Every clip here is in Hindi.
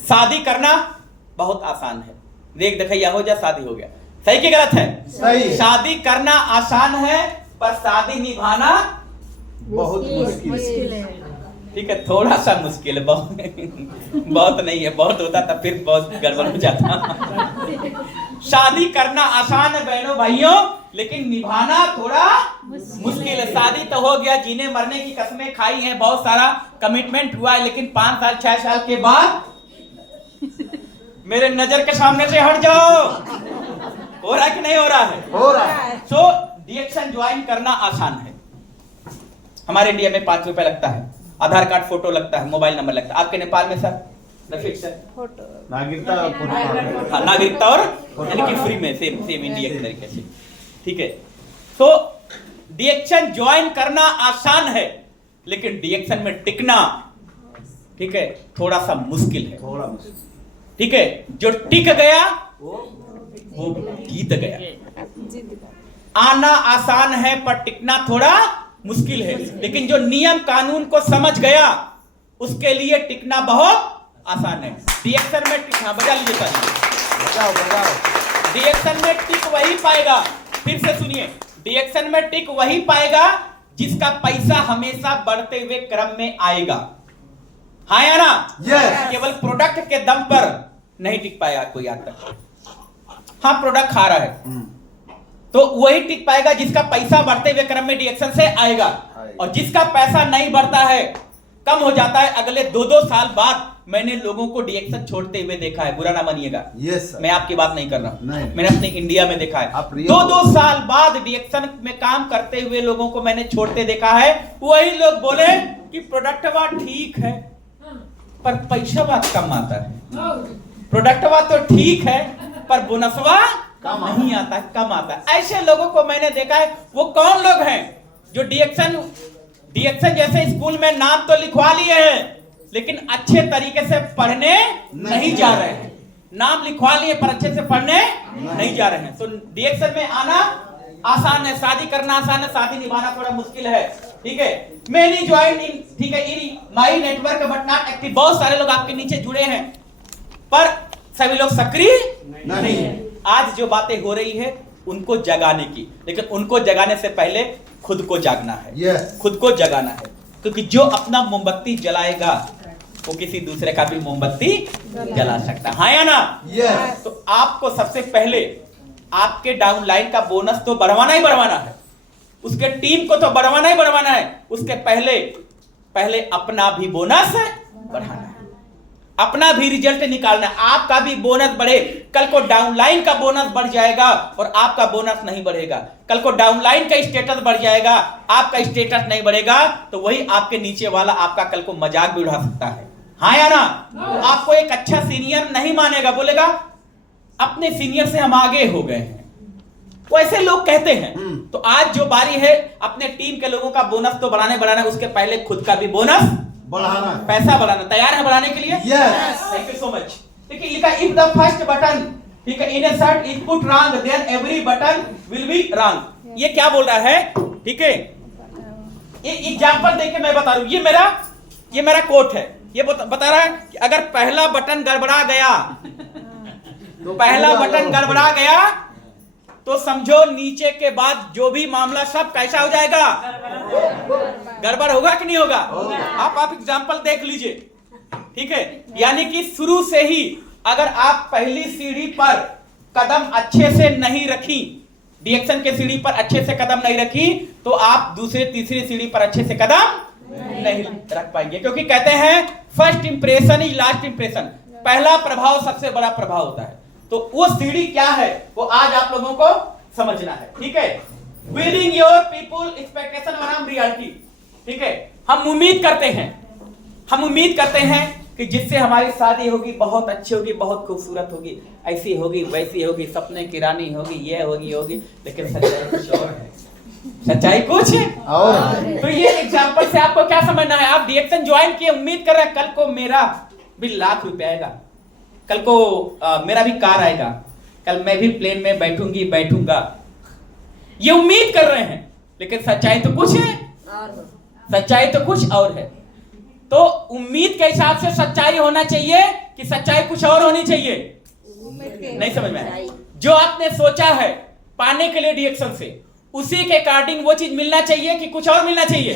शादी करना बहुत आसान है, देख देखैया हो जा शादी हो गया। सही कि गलत है? सही। शादी करना आसान है पर शादी निभाना बहुत मुश्किल है। ठीक है, थोड़ा सा मुश्किल है, बहुत नहीं है, बहुत होता तब फिर बहुत गड़बड़ हो जाता। शादी करना आसान है बहनों भाइयों, लेकिन निभाना थोड़ा मुश्किल है। शादी तो हो गया, जीने मरने की कस्में खाई हैं, बहुत सारा कमिटमेंट हुआ है, लेकिन 5 साल 6 साल के बाद मेरे नजर के सामने से हट जाओ। हो रहा है कि नहीं हो रहा है? हो रहा है। सो डीएक्शन ज्वाइन करना आसान है। हमारे इंडिया में 5 रुपए लगता है, आधार कार्ड फोटो लगता है, मोबाइल नंबर लगता है। आपके नेपाल में सर रफीक सर नागरिकता हाँ, नागरिकता और यानी कि फ्री में सेम इंडिया के तरीके से। ठीक है, तो डीएक्शन ज्वाइन करना आसान है, लेकिन डीएक्शन में टिकना ठीक है थोड़ा सा मुश्किल है। थोड़ा मुश्किल। ठीक है, जो टिक गया वो जीत गया। आना आसान है पर टिकना थोड़ा मुश्किल है, लेकिन जो नियम कानून को समझ गया उसके लिए टिकना बहुत आसान है। डीएक्शन में टिकना बजा लीजिए बजाओ बजाओ। डीएक्शन में टिक वही पाएगा, फिर से सुनिए, डीएक्शन में टिक वही पाएगा जिसका पैसा हमेशा बढ़ते हुए क्रम में आएगा। हाँ या ना? Yes. केवल प्रोडक्ट के दम पर नहीं टिक पाएगा कोई आज तक। हाँ, प्रोडक्ट खा रहा है तो वही टिक पाएगा जिसका पैसा बढ़ते हुए क्रम में डीएक्शन से आएगा, और जिसका पैसा नहीं बढ़ता है, कम हो जाता है, अगले 2-2 साल बाद मैंने लोगों को डीएक्शन छोड़ते हुए देखा है। बुरा ना मानिएगा, यस मैं आपकी बात नहीं कर रहा हूं, नहीं। मैंने अपने इंडिया में देखा है। आप 2-2 साल बाद डीएक्शन में काम करते हुए लोगों को मैंने छोड़ते देखा है। वही लोग बोले कि प्रोडक्टवा ठीक है पर पैसा कम आता है, प्रोडक्टवा तो ठीक है पर बोनसवा नहीं आता, कम आता है। ऐसे लोगों को मैंने देखा है। वो कौन लोग हैं जो डीएक्शन जैसे स्कूल में नाम तो लिखवा लिए हैं, लेकिन अच्छे तरीके से पढ़ने नहीं जा रहे हैं। नाम लिखवा लिए पर अच्छे से पढ़ने नहीं जा रहे हैं। तो डीएक्शन में आना आसान है, शादी करना आसान है, शादी निभाना थोड़ा मुश्किल है। ठीक है, मैनी ज्वाइन इन, ठीक है, in my network but not active. बहुत सारे लोग आपके नीचे जुड़े हैं पर सभी लोग सक्रिय नहीं है। आज जो बातें हो रही है उनको जगाने की, लेकिन उनको जगाने से पहले खुद को जागना है। Yes. खुद को जगाना है, क्योंकि जो अपना मोमबत्ती जलाएगा वो किसी दूसरे का भी मोमबत्ती जला सकता है। हाँ या ना? Yes. तो आपको सबसे पहले आपके डाउनलाइन का बोनस तो बढ़वाना ही बढ़वाना है, उसके टीम को तो बढ़वाना ही बढ़वाना है। उसके पहले अपना भी बोनस बढ़ाना है, अपना भी रिजल्ट निकालना है। आपका भी बोनस बढ़े, कल को डाउनलाइन का बोनस बढ़ जाएगा और आपका बोनस नहीं बढ़ेगा। कल को डाउनलाइन का स्टेटस बढ़ जाएगा, आपका स्टेटस नहीं बढ़ेगा, तो वही आपके नीचे वाला आपका कल को मजाक भी उड़ा सकता है। हाँ या ना? तो आपको एक अच्छा सीनियर नहीं मानेगा, बोलेगा अपने सीनियर से हम आगे हो गए हैं, वैसे लोग कहते हैं। तो आज जो बारी है अपने टीम के लोगों का बोनस तो बढ़ाना, उसके पहले खुद का भी बोनस बढ़ाना, पैसा बढ़ाना। तैयार है बढ़ाने के लिए? Yes. Thank you so much. देखिए लिखा, इफ द फर्स्ट बटन ठीक है in a shirt is put wrong then every button will be wrong. ये क्या बोल रहा है? ठीक है, ये एग्जांपल देके मैं बता रहा हूं। ये मेरा कोट है। ये बता रहा है कि अगर पहला बटन गड़बड़ा गया तो समझो नीचे के बाद जो भी मामला सब कैसा हो जाएगा? गड़बड़ होगा कि नहीं होगा? आप एग्जांपल देख लीजिए। ठीक है, यानी कि शुरू से ही अगर आप पहली सीढ़ी पर कदम अच्छे से नहीं रखी, डीएक्शन के सीढ़ी पर अच्छे से कदम नहीं रखी, तो आप दूसरे तीसरी सीढ़ी पर अच्छे से कदम नहीं रख पाएंगे। क्योंकि कहते हैं first impression is last impression, पहला प्रभाव सबसे बड़ा प्रभाव होता है। तो वो सीढ़ी क्या है वो आज आप लोगों को समझना है। ठीक है, विनिंग योर पीपल एक्सपेक्टेशन बनाम रियलिटी। ठीक है, हम उम्मीद करते हैं कि जिससे हमारी शादी होगी बहुत अच्छी होगी, बहुत खूबसूरत होगी, ऐसी होगी वैसी होगी, सपने की रानी होगी, ये होगी, लेकिन सच्चाई कुछ और है। सच्चाई कुछ और तो ये एग्जांपल से आपको क्या समझना है? आप डीएक्शन ज्वाइन किए, उम्मीद कर रहे हैं कल को मेरा भी लाख रुपए आएगा, कल को मेरा भी कार आएगा, कल मैं भी प्लेन में बैठूंगा, ये उम्मीद कर रहे हैं, लेकिन सच्चाई तो कुछ है, सच्चाई तो कुछ और है। तो उम्मीद के हिसाब से सच्चाई होना चाहिए कि सच्चाई कुछ और होनी चाहिए? नहीं समझ में आया? जो आपने सोचा है पाने के लिए रिएक्शन से, उसी के अकॉर्डिंग वो चीज मिलना चाहिए कि कुछ और मिलना चाहिए?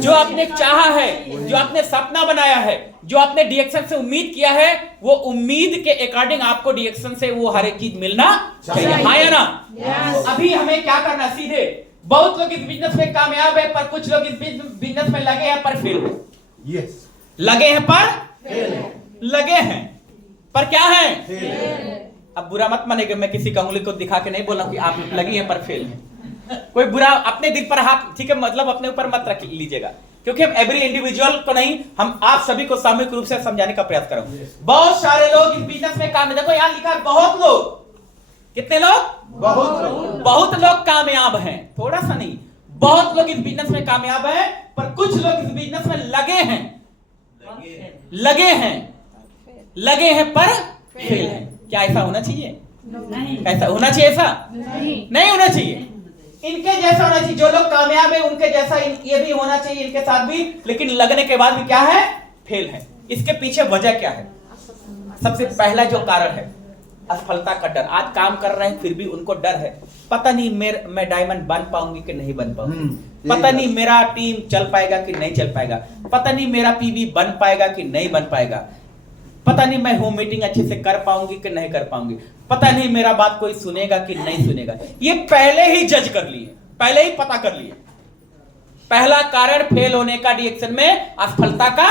जो आपने चाहा है, जो आपने सपना बनाया है, जो आपने रिएक्शन से उम्मीद किया है, वो उम्मीद के अकॉर्डिंग आपको रिएक्शन से वो हर एक चीज मिलना चाहिए। हाँ या ना? अभी हमें क्या करना? सीधे बहुत लोग इस बिजनेस में कामयाब है, पर कुछ लोग इस बिजनेस में लगे हैं पर फेल है। यस, लगे हैं पर लगे हैं पर क्या है? अब बुरा मत मानेगा, मैं किसी का उंगली को दिखा के नहीं बोला कि आप लगी हैं पर फेल हैं। कोई बुरा अपने दिल पर हाथ, ठीक है, मतलब अपने ऊपर मत रख लीजिएगा, क्योंकि हम एवरी इंडिविजुअल को नहीं, हम आप सभी को सामूहिक रूप से समझाने का प्रयास करूंगा। बहुत सारे लोग इस बिजनेस में कामयाब, देखो यहाँ लिखा है बहुत लोग। कितने लोग? बहुत लोग कामयाब हैं, थोड़ा सा नहीं, बहुत लोग इस बिजनेस में कामयाब हैं, पर कुछ लोग इस बिजनेस में लगे हैं लगे हैं पर फेल हैं। क्या ऐसा होना चाहिए? नहीं। ऐसा होना चाहिए? ऐसा नहीं होना चाहिए। इनके जैसा होना चाहिए, जो लोग कामयाब है उनके जैसा ये भी होना चाहिए, इनके साथ भी, लेकिन लगने के बाद भी क्या है? फेल है। इसके पीछे वजह क्या है? सबसे पहला जो कारण है असफलता का डर। आज काम कर रहे हैं फिर भी उनको डर है, पता नहीं मैं डायमंड बन पाऊंगी कि नहीं बन पाऊंगी, पता नहीं मेरा टीम चल पाएगा कि नहीं चल पाएगा, पता नहीं मेरा पीवी बन पाएगा कि नहीं बन पाएगा, पता नहीं मैं होम मीटिंग अच्छे से कर पाऊंगी कि नहीं कर पाऊंगी, पता नहीं मेरा बात कोई सुनेगा कि नहीं सुनेगा। ये पहले ही जज कर लिए, पहले ही पता कर लिए। पहला कारण फेल होने का रिएक्शन में असफलता का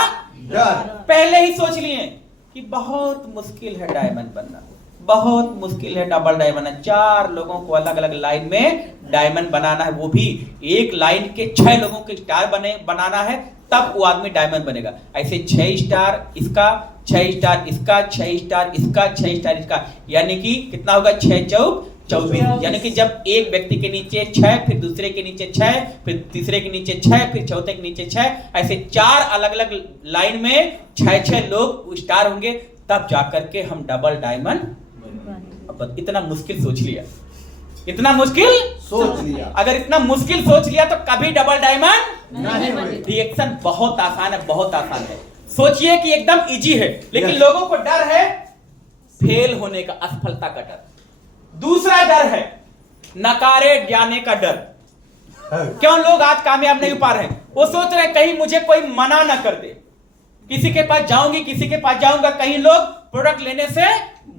डर। पहले ही सोच लिए कि बहुत मुश्किल है डायमंड बनना, बहुत मुश्किल है डबल डायमंड। 4 लोगों को अलग अलग लाइन में डायमंड बनाना है, वो भी एक लाइन के 6 लोगों के स्टार बनाना है, तब वो आदमी डायमंड बनेगा। ऐसे 6 स्टार इसका, 6 स्टार इसका, 6 स्टार इसका, 6 स्टार इसका, यानी कि कितना होगा? 6 चौक 24। यानी कि जब एक व्यक्ति के नीचे 6, फिर दूसरे के नीचे 6, फिर तीसरे के नीचे 6, फिर चौथे के नीचे 6, ऐसे 4 अलग अलग लाइन में 6 लोग स्टार होंगे, तब जाकर के हम डबल डायमंड। अब इतना मुश्किल सोच लिया, इतना मुश्किल सोच लिया, अगर इतना मुश्किल सोच लिया तो कभी डबल डायमंड नहीं होगी। रिएक्शन बहुत आसान है, बहुत आसान है। सोचिए कि एकदम इजी है, लेकिन लोगों को डर है फेल होने का, असफलता का डर। दूसरा डर है नकारे जाने का डर। क्यों लोग आज कामयाब नहीं हो पा रहे? वो सोच रहे कहीं मुझे कोई मना ना कर दे, किसी के पास जाऊंगी, किसी के पास जाऊंगा, कहीं लोग प्रोडक्ट लेने से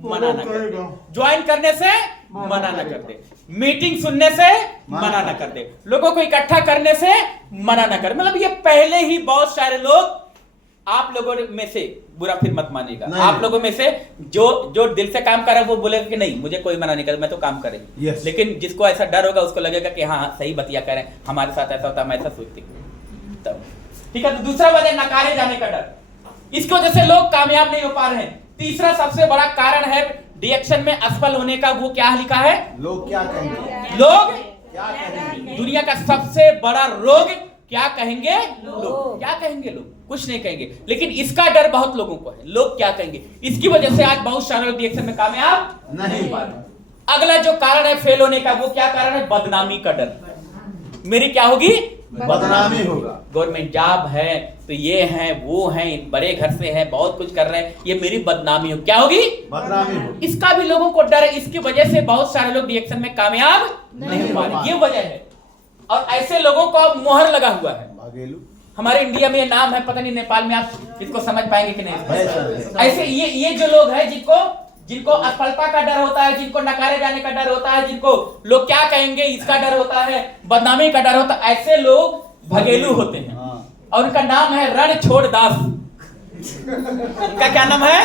मना ना कर दे, ज्वाइन करने से मना ना कर दे, मीटिंग सुनने से मना ना कर दे, लोगों को इकट्ठा करने से मना ना कर। मतलब ये पहले ही बहुत सारे लोग, आप लोगों में से बुरा फिर मत मानिएगा, आप लोगों में से जो दिल से काम कर रहा है वो बोलेगा कि नहीं मुझे कोई मना नहीं कर, मैं तो काम करेंगे। लेकिन जिसको ऐसा डर होगा उसको लगेगा कि हाँ सही बतिया करें, हमारे साथ ऐसा होता है, मैं ऐसा सोचती हूँ तब। ठीक है, तो दूसरा वजह नकारे जाने का डर, इसकी वजह से लोग कामयाब नहीं हो पा रहे हैं। तीसरा सबसे बड़ा कारण है रिएक्शन में असफल होने का, वो क्या लिखा है? लोग क्या कहेंगे। लोग क्या कहेंगे? दुनिया का सबसे बड़ा रोग क्या कहेंगे? लोग क्या कहेंगे? लोग कुछ नहीं कहेंगे, लेकिन इसका डर बहुत लोगों को है, लोग क्या कहेंगे। इसकी वजह से आज बहुत सारे लोग रिएक्शन में कामयाब नहीं हो पा रहे। अगला जो कारण है फेल होने का, वो क्या कारण है? बदनामी का डर। मेरी क्या होगी? बदनामी होगा। गवर्नमेंट जॉब है तो ये है वो है, बड़े घर से है, बहुत कुछ कर रहे हैं, ये मेरी बदनामी हो, क्या होगी? बदनामी होगी। इसका भी लोगों को डर है, इसकी वजह से बहुत सारे लोग रिएक्शन में कामयाब नहीं हो पा रहे, ये वजह है। और ऐसे लोगों को मोहर लगा हुआ है। हमारे इंडिया में ये नाम है, पता नहीं नेपाल में आप इसको समझ पाएंगे कि नहीं। ऐसे ये जो लोग हैं जिनको असफलता का डर होता है, जिनको नकारे जाने का डर होता है, जिनको लोग क्या कहेंगे इसका डर होता है, बदनामी का डर होता है, ऐसे लोग भगेलू होते हैं। और उनका नाम है रणछोड़ दास। उनका क्या नाम है?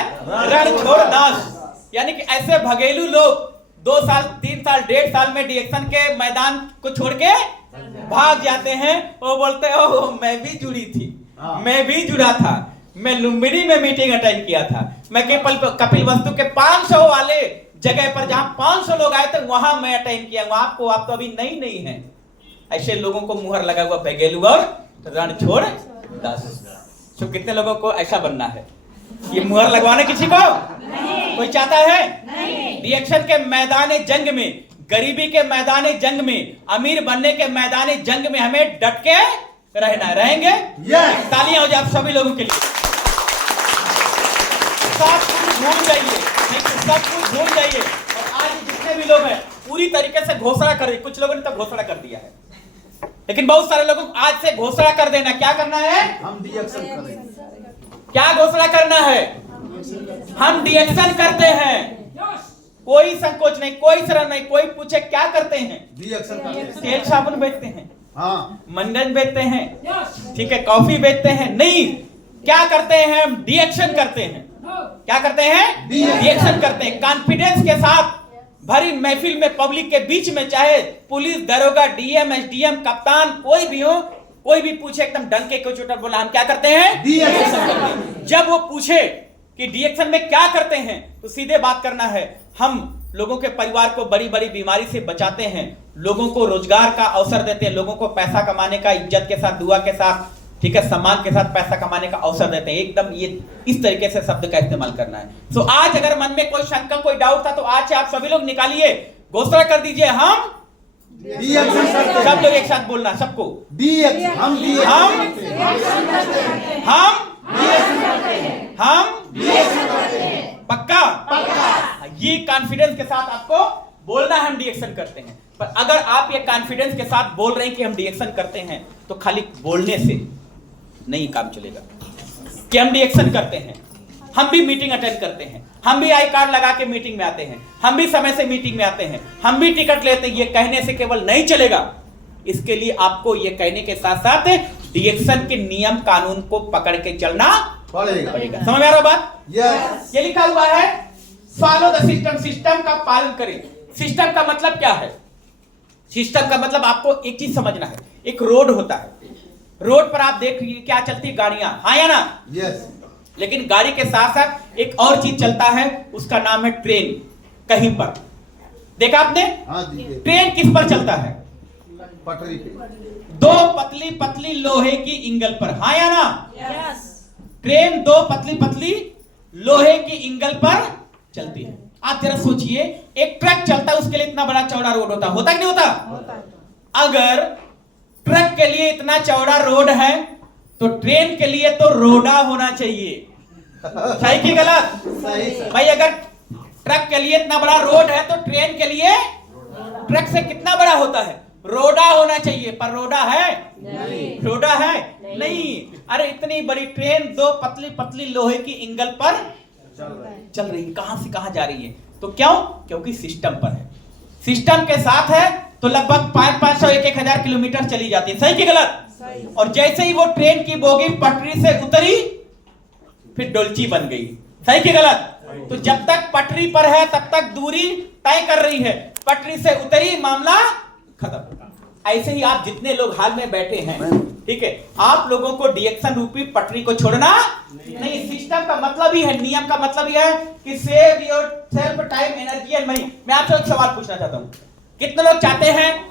रणछोड़ दास। यानी कि ऐसे भगेलू लोग 2 साल 3 साल 1.5 साल में रिएक्शन के मैदान को छोड़ के भाग जाते हैं। वो बोलते हैं ओह मैं भी जुड़ी थी, मैं भी जुड़ा था, मैं लुम्बिनी में मीटिंग अटेंड किया था, मैं कपिल वस्तु के 500 वाले जगह पर जहां 500 लोग आए थे वहां मैं अटेंड किया, वहां आपको आप तो अभी नहीं है। ऐसे लोगों को मुहर लगा हुआ भगेलू और रणछोड़ दास। तो कितने लोगों को ऐसा बनना है? ये मुहर लगवाना किसी को नहीं। कोई चाहता है? नहीं। रिएक्शन के मैदान जंग में, गरीबी के मैदान जंग में, अमीर बनने के मैदान जंग में हमें डट के रहना है। रहेंगे? Yes. तालियां हो जाए आप सभी लोगों के लिए। सब कुछ भूल जाइए, नहीं तो सब कुछ भूल जाइए। और आज जितने भी लोग हैं पूरी तरीके से घोषणा कर, कुछ लोगों ने तो घोषणा कर दिया है, लेकिन बहुत सारे लोगों को आज से घोषणा कर देना। क्या करना है? हम डिएक्शन करेंगे। क्या घोषणा करना है? हम डिएक्शन करते हैं। कोई संकोच नहीं, कोई शर्म नहीं। कोई पूछे क्या करते हैं? डिएक्शन करते हैं। तेल साबुन बेचते हैं, हाँ, मंडन बेचते हैं, ठीक है, कॉफी बेचते हैं? नहीं, क्या करते हैं? हम डिएक्शन करते हैं। क्या करते हैं? डिएक्शन करते हैं। कॉन्फिडेंस के साथ भरी महफिल में, पब्लिक के बीच में, चाहे पुलिस, दरोगा, डीएम, एसडीएम, कप्तान कोई भी हो, कोई भी पूछे एकदम डंके को चोटर बोला, हम क्या करते हैं? डिएक्शन करते हैं। जब वो पूछे कि डिएक्शन में क्या करते हैं, तो सीधे बात करना है, हम लोगों के परिवार को बड़ी बड़ी बीमारी से बचाते हैं, लोगों को रोजगार का अवसर देते हैं, लोगों को पैसा कमाने का इज्जत के साथ, दुआ के साथ, ठीक है, सम्मान के साथ पैसा कमाने का अवसर देते हैं। एकदम ये इस तरीके से शब्द का इस्तेमाल करना है। तो आज अगर मन में कोई शंका, कोई डाउट था, तो आज से आप सभी लोग निकालिए, घोषणा कर दीजिए, हम डिएक्शन करते हैं। सब लोग एक साथ बोलना, सबको। डिएक्शन, हम डिएक्शन करते हैं। हम पक्का ये कॉन्फिडेंस के साथ आपको बोलना है, हम डिएक्शन करते हैं। पर अगर आप ये कॉन्फिडेंस के साथ बोल रहे हैं कि हम डिएक्शन करते हैं, तो खाली बोलने से नहीं काम चलेगा कि हम डिएक्शन करते हैं। हम भी मीटिंग अटेंड करते हैं, हम भी आई कार्ड लगा के मीटिंग में आते हैं, हम भी समय से मीटिंग में आते हैं, हम भी टिकट लेते हैं। ये कहने से केवल नहीं चलेगा, इसके लिए आपको ये कहने के साथ साथ डिएक्शन के नियम कानून को पकड़ के चलना पड़ेगा। समझ में आ रहा बात? यस। ये लिखा हुआ है फॉलो द सिस्टम, सिस्टम का पालन करें। सिस्टम का मतलब क्या है? सिस्टम का मतलब आपको एक चीज समझना है, एक रोड होता है, रोड पर आप देख क्या चलती है? गाड़ियां, हाँ या ना? यस। लेकिन गाड़ी के साथ साथ एक और चीज चलता है, उसका नाम है ट्रेन। कहीं पर देखा आपने? हाँ दीजिए। ट्रेन किस पर चलता है? पटरी पे। दो पतली पतली लोहे की इंगल पर, हाँ या ना? ट्रेन दो पतली पतली लोहे की इंगल पर चलती है। आप जरा सोचिए, एक ट्रक चलता है, उसके लिए इतना बड़ा चौड़ा रोड होता कि नहीं होता? अगर ट्रक के लिए इतना चौड़ा रोड है, तो ट्रेन के लिए तो रोडा होना चाहिए। सही कि गलत? सही सर। भाई अगर ट्रक के लिए इतना बड़ा रोड है, तो ट्रेन के लिए ट्रक से कितना बड़ा होता है? रोडा होना चाहिए। पर रोडा है? नहीं। रोडा है? नहीं। अरे इतनी बड़ी ट्रेन दो पतली पतली लोहे की इंगल पर चल रही है, कहां से कहां जा रही है? तो क्यों? क्योंकि सिस्टम पर है। सिस्टम के साथ है तो लगभग 500, 1,000 किलोमीटर चली जाती है। सही कि गलत? और जैसे ही वो ट्रेन की बोगी पटरी से उतरी, फिर डोलची बन गई। सही कि गलत? तो जब तक पटरी पर है तब तक दूरी तय कर रही है, पटरी से उतरी मामला खत्म। ऐसे ही आप जितने लोग हाल में बैठे हैं, ठीक है, आप लोगों को डिएक्शन रूपी पटरी को छोड़ना नहीं। सिस्टम का मतलब ही है, नियम का मतलब ही है कि save your self, time, energy and money. मैं आपसे एक सवाल पूछना चाहता हूं, कितने लोग चाहते हैं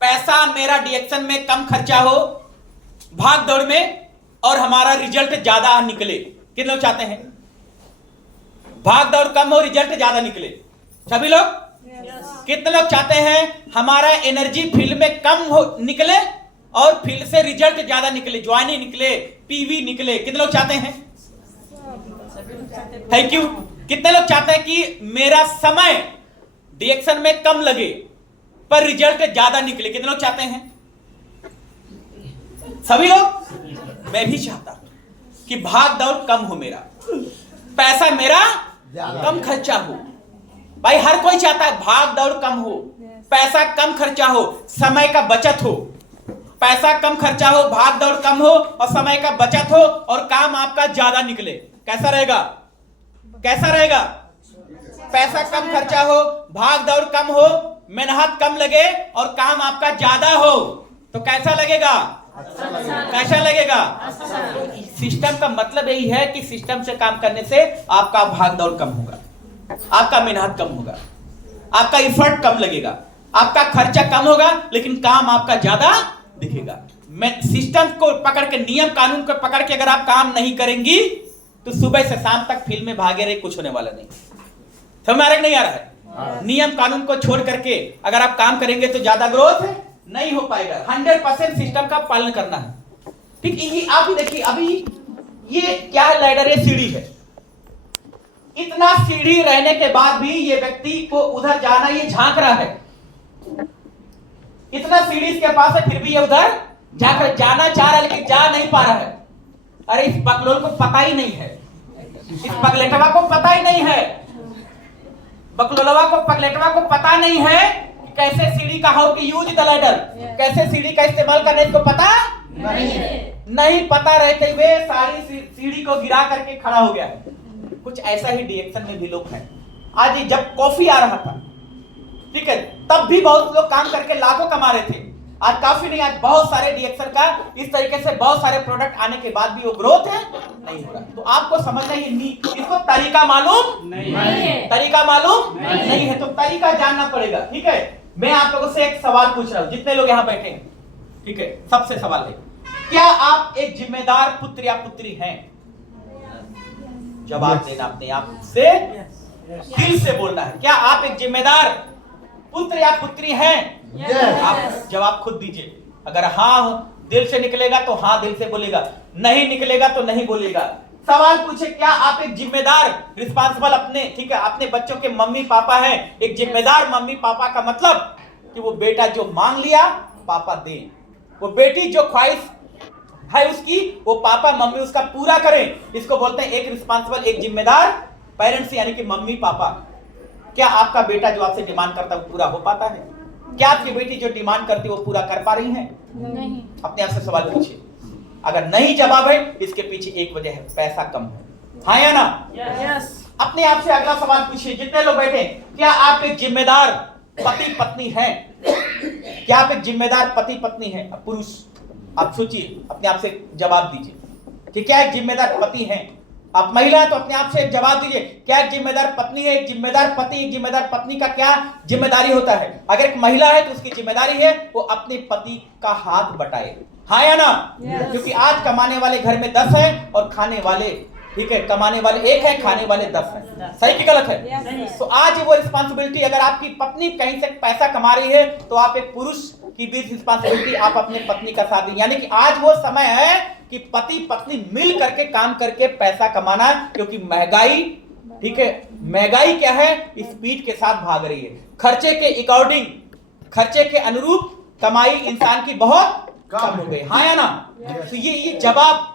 पैसा मेरा डिएक्शन में कम खर्चा हो, भाग दौड़ में, और हमारा रिजल्ट ज्यादा निकले? कितने लोग चाहते हैं भाग दौड़ कम हो, रिजल्ट ज्यादा निकले? सभी लोग? कितने लोग चाहते हैं हमारा एनर्जी फील्ड में कम हो निकले और फील्ड से रिजल्ट ज्यादा निकले, ज्वाइनिंग निकले, पीवी निकले? कितने लोग चाहते हैं? Thank you. कितने लोग चाहते हैं कि मेरा समय डिएक्शन में कम लगे पर रिजल्ट ज्यादा निकले? कितने लोग चाहते हैं? सभी लोग? मैं भी चाहता हूं कि भाग दौड़ कम हो, मेरा पैसा मेरा कम खर्चा हो। भाई हर कोई चाहता है भाग दौड़ कम हो, पैसा कम खर्चा हो, समय का बचत हो। पैसा कम खर्चा हो, भाग दौड़ कम हो और समय का बचत हो, और काम आपका ज्यादा निकले। कैसा रहेगा? कैसा रहेगा? पैसा कम खर्चा हो, भाग दौड़ कम हो, मेहनत कम लगे और काम आपका ज्यादा हो, तो कैसा लगेगा? कैसा लगेगा? सिस्टम का मतलब यही है कि सिस्टम से काम करने से आपका भाग दौड़ कम होगा, आपका मेहनत कम होगा, आपका एफर्ट कम लगेगा, आपका खर्चा कम होगा, लेकिन काम आपका ज्यादा दिखेगा। मैं सिस्टम को पकड़ के, नियम कानून को पकड़ के अगर आप काम नहीं करेंगी, तो सुबह से शाम तक फील्ड में भागे रहे, कुछ होने वाला नहीं। समझ में आ रहा है? नहीं आ रहा है? नियम कानून को छोड़ करके अगर आप काम करेंगे तो ज्यादा ग्रोथ है, नहीं हो पाएगा। 100% सिस्टम का पालन करना है। ठीक, ये आप ही देखिए, अभी ये क्या है, लैडर है, सीढ़ी है। इतना सीढ़ी रहने के बाद भी ये व्यक्ति को उधर जाना, ये झांक रहा है। इतना सीढ़ी इसके पास है, फिर भी ये उधर झांक रहा, जाना चाह रहा है लेकिन जा नहीं पा रहा है। अरे इस बकलोल को पता ही नहीं है, इस पगलेटवा को पता ही नहीं है, बकलोलवा को, पगलेटवा को पता नहीं है कि कैसे सीढ़ी का, how to use the ladder, कैसे सीढ़ी का इस्तेमाल करना, इसको पता नहीं पता रहते हुए सारी सीढ़ी को गिरा करके खड़ा हो गया है। कुछ ऐसा ही डिएक्शन में भी लोग हैं। आज जब कॉफी आ रहा था, ठीक है, तब भी बहुत लोग काम करके लाखों कमा रहे थे। आज काफी नहीं, आज बहुत सारे डिएक्शन का इस तरीके से बहुत सारे प्रोडक्ट आने के बाद भी वो ग्रोथ है नहीं हो रहा। तो आपको समझना ये इसको तरीका मालूम नहीं है, तरीका मालूम नहीं है, तो तरीका जानना पड़ेगा। ठीक है, मैं आप लोगों से एक सवाल पूछ रहा हूं, जितने लोग यहाँ बैठे हैं, ठीक है, सबसे सवाल है, क्या आप एक जिम्मेदार पुत्र या पुत्री हैं? जवाब देना अपने आप से, दिल से बोलना है। क्या आप एक जिम्मेदार पुत्र या पुत्री हैं? आप जवाब खुद दीजिए। अगर हाँ दिल से निकलेगा तो हाँ दिल से बोलेगा, नहीं निकलेगा तो नहीं बोलेगा। सवाल पूछे, क्या आप एक जिम्मेदार, रिस्पांसिबल अपने, ठीक है, अपने बच्चों के मम्मी पापा हैं? एक जिम्मेदार मम्मी पापा का मतलब कि वो बेटा जो मांग लिया पापा दे, वो बेटी जो ख्वाहिश है उसकी, वो पापा मम्मी उसका पूरा करें। इसको बोलते हैं एक रिस्पांसिबल, एक जिम्मेदार पेरेंट्स, यानी कि मम्मी पापा। क्या आपका बेटा जो आपसे डिमांड करता है वो पूरा हो पाता है? क्या आपकी बेटी जो डिमांड करती है वो पूरा कर पा रही है? नहीं। अपने आप से सवाल पूछिए। अगर नहीं जवाब है, इसके पीछे एक वजह है, पैसा कम है। हाँ या ना? यस। अपने आप से अगला सवाल पूछिए, जितने लोग बैठे, क्या आप एक जिम्मेदार पति पत्नी हैं? क्या आप एक जिम्मेदार पति पत्नी हैं? पुरुष, आप सोचिए, अपने आप से जवाब दीजिए कि क्या एक जिम्मेदार पति हैं? आप महिला है तो अपने आप से एक जवाब दीजिए, क्या एक जिम्मेदार पत्नी है? एक जिम्मेदार पति, एक जिम्मेदार पत्नी का क्या जिम्मेदारी होता है? अगर एक महिला है तो उसकी जिम्मेदारी है वो अपने पति का हाथ बटाए। हाँ या ना? क्योंकि आज कमाने वाले घर में 10 हैं और खाने वाले, ठीक है, कमाने वाले 1 है, खाने वाले 10 हैं। सही कि गलत है? तो आज वो रिस्पांसिबिलिटी, अगर आपकी पत्नी कहीं से पैसा कमा रही है तो आप एक पुरुष की भी रिस्पांसिबिलिटी, आप अपने पत्नी का साथ दें। यानी कि आज वो समय है कि पति पत्नी मिल करके काम करके पैसा कमाना, क्योंकि महंगाई, ठीक है, महंगाई क्या है, स्पीड के साथ भाग रही है। खर्चे के अकॉर्डिंग, खर्चे के अनुरूप कमाई इंसान की बहुत कम हो गई। हाँ या ना? तो ये जवाब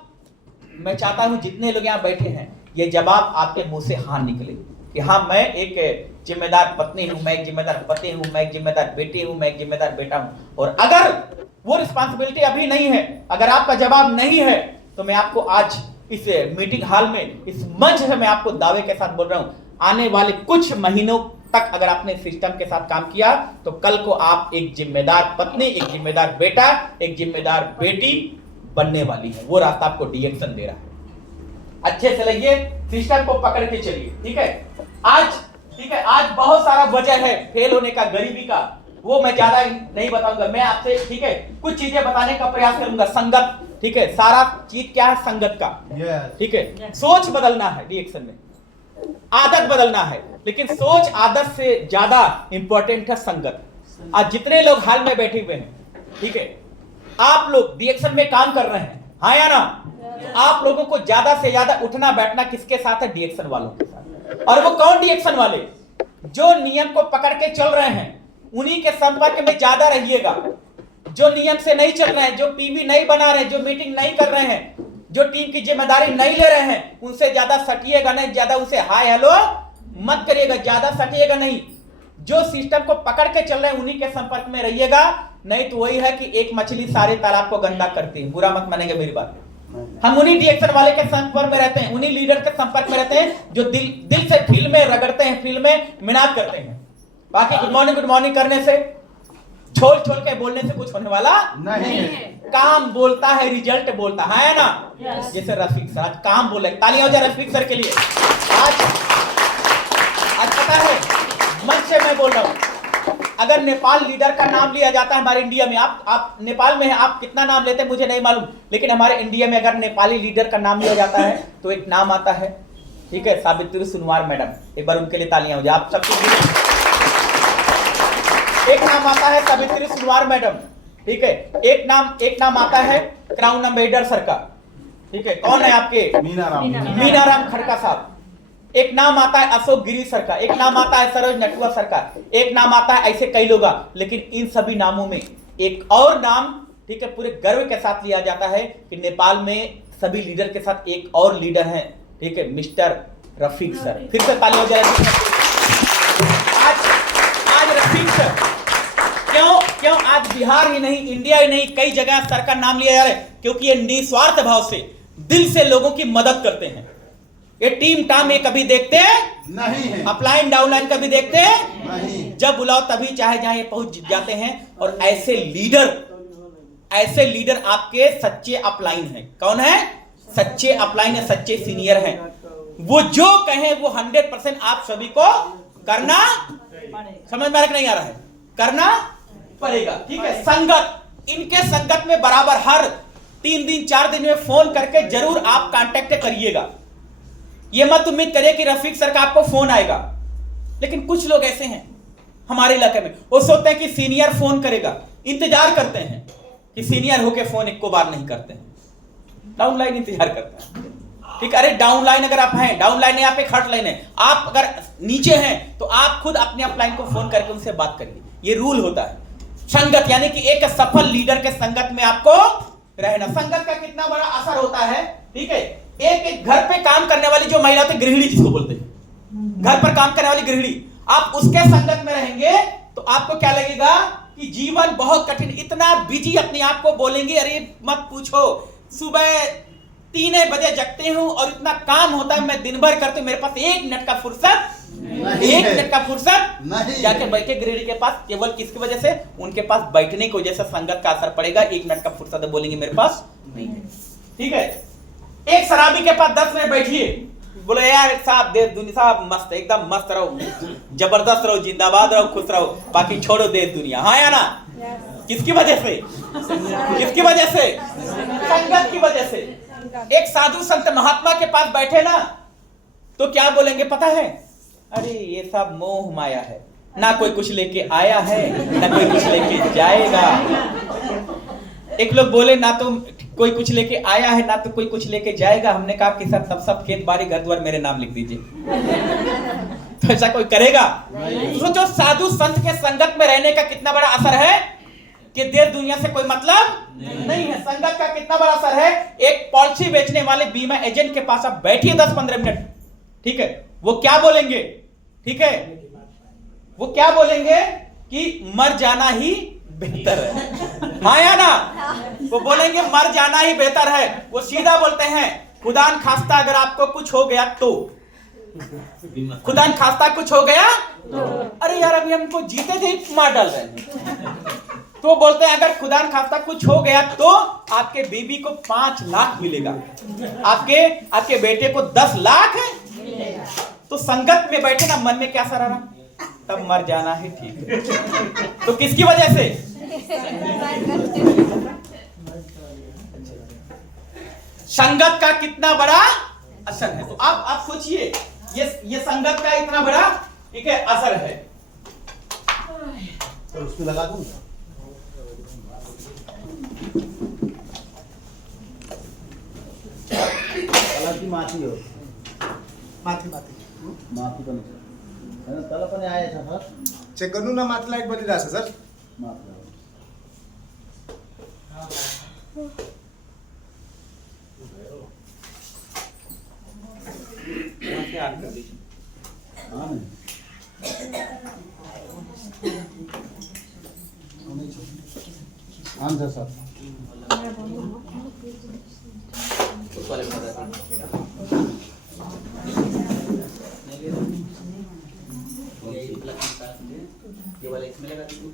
मैं चाहता हूं जितने लोग यहाँ बैठे हैं, ये जवाब आपके मुंह से हाँ निकले कि हाँ मैं एक जिम्मेदार पत्नी हूं, मैं एक जिम्मेदार पति हूं, मैं एक जिम्मेदार बेटी हूं, मैं एक जिम्मेदार बेटा हूं। और अगर वो रिस्पांसिबिलिटी अभी नहीं है, अगर आपका जवाब नहीं है, तो मैं आपको आज इस मीटिंग हॉल में, इस मंच से मैं आपको दावे के साथ बोल रहा हूं, आने वाले कुछ महीनों तक अगर आपने सिस्टम के साथ काम किया तो कल को आप एक जिम्मेदार पत्नी, एक जिम्मेदार बेटा, एक जिम्मेदार बेटी बनने वाली है। वो रास्ता आपको डिएक्शन दे रहा है। अच्छे से लगिए, सिस्टम को पकड़ के चलिए। ठीक है, आज, ठीक है, आज बहुत सारा वजह है फेल होने का, गरीबी का, वो मैं ज्यादा नहीं बताऊंगा। मैं आपसे, ठीक है, कुछ चीजें बताने का प्रयास करूंगा। संगत, ठीक है, सारा चीज क्या है, संगत का, ठीक है। सोच बदलना है डिएक्शन में, आदत बदलना है, लेकिन सोच आदत से ज्यादा इंपॉर्टेंट है संगत। आज जितने लोग हाल में बैठे हुए हैं, ठीक है, आप लोग डिएक्शन में काम कर रहे हैं, हाँ या ना? आप लोगों को ज्यादा से ज्यादा उठना बैठना किसके साथ है? डिएक्शन वालों के साथ। और वो कौन डिएक्शन वाले? जो नियम को पकड़ के चल रहे हैं, उन्हीं के संपर्क में ज्यादा रहिएगा। जो नियम से नहीं चल रहे हैं, जो पीवी नहीं बना रहे हैं, जो मीटिंग नहीं कर रहे हैं, जो टीम की जिम्मेदारी नहीं ले रहे हैं, उनसे ज्यादा सटिएगा नहीं, ज्यादा उनसे हाय हेलो मत करिएगा, ज्यादा सटिएगा नहीं। जो सिस्टम को पकड़ के चल रहे हैं उन्हीं के संपर्क में रहिएगा। नहीं तो वही है कि एक मछली सारे तालाब को गंदा करती है। बुरा मत मानेंगे मेरी बात। हम उन्हीं डिएक्शन वाले के संपर्क में रहते हैं, उन्हीं लीडर के संपर्क में रहते हैं जो दिल से फील्ड में रगड़ते हैं, फील्ड में मिनात करते हैं। बाकी गुड मॉर्निंग करने से, छोल के बोलने से कुछ होने वाला नहीं है। काम बोलता है, रिजल्ट बोलता है ना? जैसे रफीक सर आज काम बोले, तालियां हो जाए रफीक सर के लिए। आज पता है मंच से मैं बोल रहा हूं, अगर नेपाल लीडर का नाम लिया जाता है हमारे इंडिया में, आप नेपाल में हैं, आप कितना नाम लेते हैं मुझे नहीं मालूम, लेकिन हमारे इंडिया में अगर नेपाली लीडर का नाम लिया जाता है तो एक नाम आता है, ठीक है, सावित्री सोनवार मैडम। एक बार उनके लिए तालियां हो जाए। आप सबको एक नाम आता है सावित्री सोनवार मैडम। ठीक है। एक नाम आता है क्राउन अम्बेडकर सर का, ठीक है। कौन है आपके? मीनाराम खड़का साहब। एक नाम आता है अशोक गिरी सर का, एक नाम आता है सरोज नटुआ सर का, एक नाम आता है, ऐसे कई लोग। लेकिन इन सभी नामों में एक और नाम, ठीक है, पूरे गर्व के साथ लिया जाता है कि नेपाल में सभी लीडर के साथ एक और लीडर हैं, ठीक है, मिस्टर रफीक सर। फिर से तालियां हो जाए। आज रफीक सर, क्यों आज बिहार ही नहीं, इंडिया ही नहीं, कई जगह सर का नाम लिया जा रहा है, क्योंकि ये निस्वार्थ भाव से दिल से लोगों की मदद करते हैं। ये टीम टाम ये कभी देखते नहीं है, अपलाइन डाउनलाइन कभी देखते नहीं, जब बुलाओ तभी चाहे जहां ये पहुंच जाते हैं। और ऐसे लीडर आपके सच्चे अपलाइन हैं। कौन है? सच्चे अपलाइन है, सच्चे सीनियर हैं। वो जो कहें वो 100% आप सभी को करना, समझ में नहीं आ रहा है, करना पड़ेगा, ठीक है। संगत, इनके संगत में बराबर हर 3 दिन 4 दिन में फोन करके जरूर आप कांटेक्ट करिएगा। ये मत उम्मीद करिए कि रफीक सर का आपको फोन आएगा। लेकिन कुछ लोग ऐसे हैं हमारे इलाके में, वो सोचते हैं कि सीनियर फोन करेगा, इंतजार करते हैं कि सीनियर होके फोन एक को बार नहीं करते हैं, डाउनलाइन इंतजार करते हैं, ठीक। अरे डाउनलाइन अगर आप हैं, डाउनलाइन है, आप एक हट लाइन है, आप अगर नीचे हैं तो आप खुद अपने अपलाइन को फोन करके उनसे बात करिए। ये रूल होता है। संगत यानी कि एक सफल लीडर के संगत में आपको रहना। संगत का कितना बड़ा असर होता है, ठीक है। एक घर पे काम करने वाली जो महिला होती है, गृहिणी जिसको बोलते हैं, घर पर काम करने वाली गृहिणी, आप उसके संगत में रहेंगे तो आपको क्या लगेगा कि जीवन बहुत कठिन, इतना बिजी अपने आप को बोलेंगे, अरे मत पूछो, सुबह 3 बजे जगते हूं और इतना काम होता है, मैं दिन भर करती हूं, मेरे पास 1 मिनट का फुर्सत नहीं, जाके बैठे गृहिणी के पास, केवल किसकी वजह से? उनके पास बैठने की वजह से संगत का असर पड़ेगा। 1 मिनट का फुर्सत है, बोलेंगे मेरे पास नहीं है, ठीक है। एक शराबी के पास 10 मिनट बैठिए, बोले यार साहब देश दुनिया साहब मस्त, एकदम मस्त रहो, जबरदस्त रहो, जिंदाबाद रहो, खुश रहो, बाकी छोड़ो देश दुनिया, हाँ या ना? किसकी वजह से? किसकी वजह से? संगत की वजह से। एक साधु संत महात्मा के पास बैठे ना तो क्या बोलेंगे पता है? अरे ये सब मोह माया है, ना कोई कुछ लेके आया है ना कोई कुछ लेके जाएगा। एक लोग बोले ना तो कोई कुछ लेके आया है ना तो कोई कुछ लेके जाएगा। हमने कहा कि सर तब सब खेत बाड़ी घर द्वार मेरे नाम लिख दीजिए। तो ऐसा कोई करेगा? सोचो साधु संत के संगत में रहने का कितना बड़ा असर है कि देश दुनिया से कोई मतलब नहीं है। संगत का कितना बड़ा असर है। एक पॉलिसी बेचने वाले बीमा एजेंट के पास आप बैठिए 10-15 मिनट, ठीक है, वो क्या बोलेंगे, ठीक है, वो क्या बोलेंगे कि मर जाना ही बेहतर है, हाँ या ना? वो बोलेंगे मर जाना ही बेहतर है। वो सीधा बोलते हैं खुदान खास्ता अगर आपको कुछ हो गया तो, खुदान खास्ता कुछ हो गया तो, अरे यार अभी हमको जीते थे मार डाल रहे हैं। तो बोलते हैं अगर खुदान खास्ता कुछ हो गया तो आपके बीबी को 5 लाख मिलेगा, आपके बेटे को 10 लाख मिलेगा। तो संगत में बैठे ना, मन में क्या असर आ रहा? तब मर जाना है, ठीक है। तो किसकी वजह से? संगत का कितना बड़ा असर है। तो आप सोचिए ये संगत का इतना बड़ा, ठीक है, असर है। तो उसको लगा दूं की माथी हो, माथी पण है ना, त्याला पण आहे सर चेक गर्नु न माथि लाइट बलिरहेछ सर। माथी आंसर सर ये वाला इसमें लगा दीजिए।